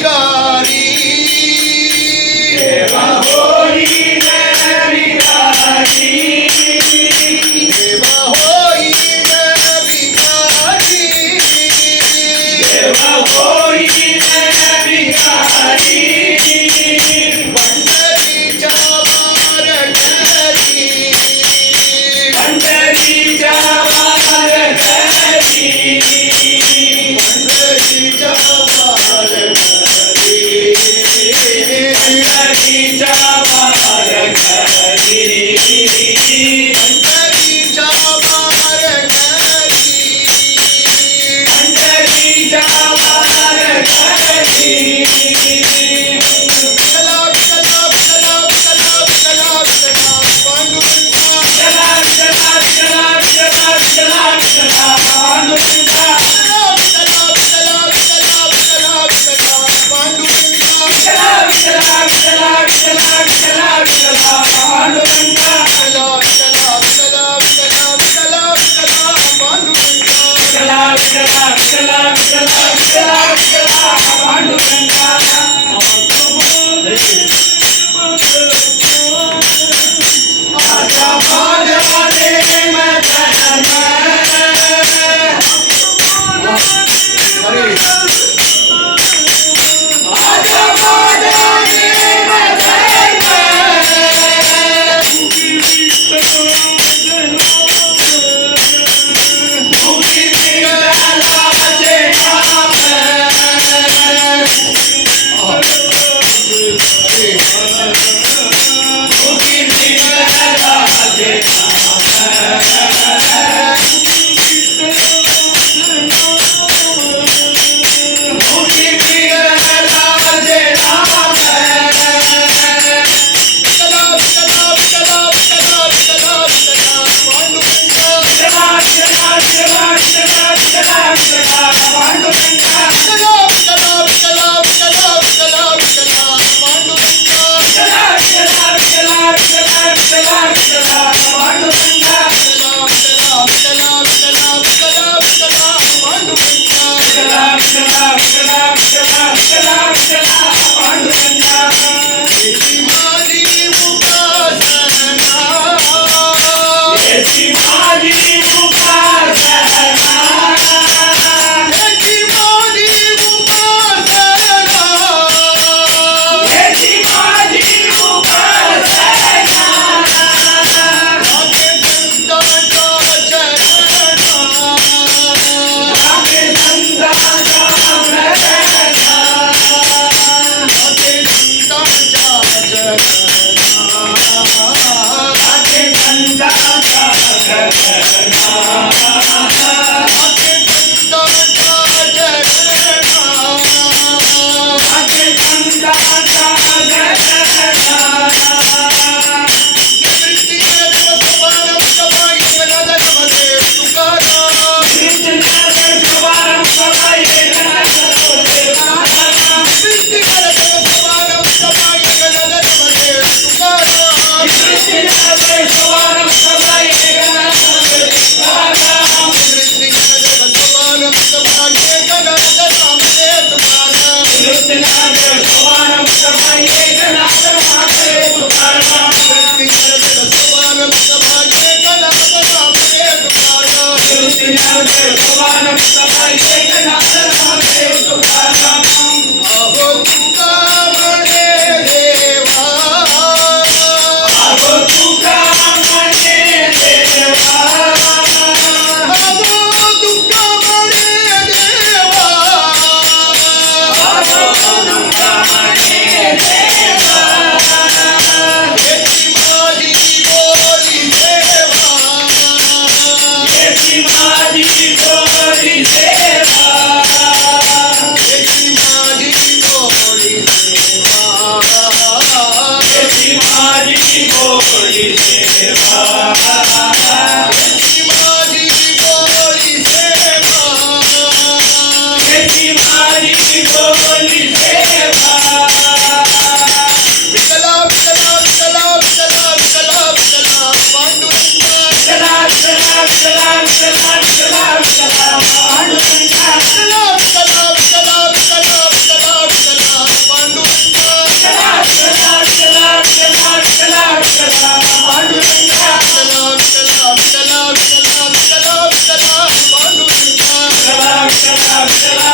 भिकारी देवा होईन भिकारी देवा होईन भिकारी देवा होईन भिकारी पंढरीच्या वारकरी पंढरीच्या वारकरी पंढरीच्या वारकरी पंढरीच्या वारकरी पंढरीच्या वारकरी पंढरीच्या वारकरी विठला विठला विठला विठला विठला विठला पांडुरंगा चला चला चला चला चला चला पांडुरंगा विठला विठला विठला विठला विठला विठला पांडुरंगा चला चला चला चला चला चला पांडुरंगा विठला विठला विठला विठला विठला विठला पांडुरंगा चला चला चला चला चला चला पांडुरंगा आजा माझ्या देव धर्म अरे आजा माझ्या देव धर्म मुक्ती मिळालाचे नाम मुक्ती मिळालाचे मुक्ती मिळालाचे नाम विठला विठला विठला विठला विठला विठला पांडुरंगा चला चला चला चला चला चला पांडुरंगा विठला विठला विठला विठला विठला विठला पांडुरंगा चला चला चला चला चला चला पांडुरंगा विठला विठला विठला विठला विठला विठला पांडुरंगा चला चला चला चला चला चला पांडुरंगा देशी माझी उपासना येसी माझी उपासना देशी माझी उपासना येसी माझी उपासना राखे संतांच्या चरणा राखे संतांचा प्रणा राखे संतांच्या चरणा राखे संतांचा प्रणा राखे संतांच्या चरणा राखे संतांचा प्रणा माझी गोरी सेवा विठ्ठला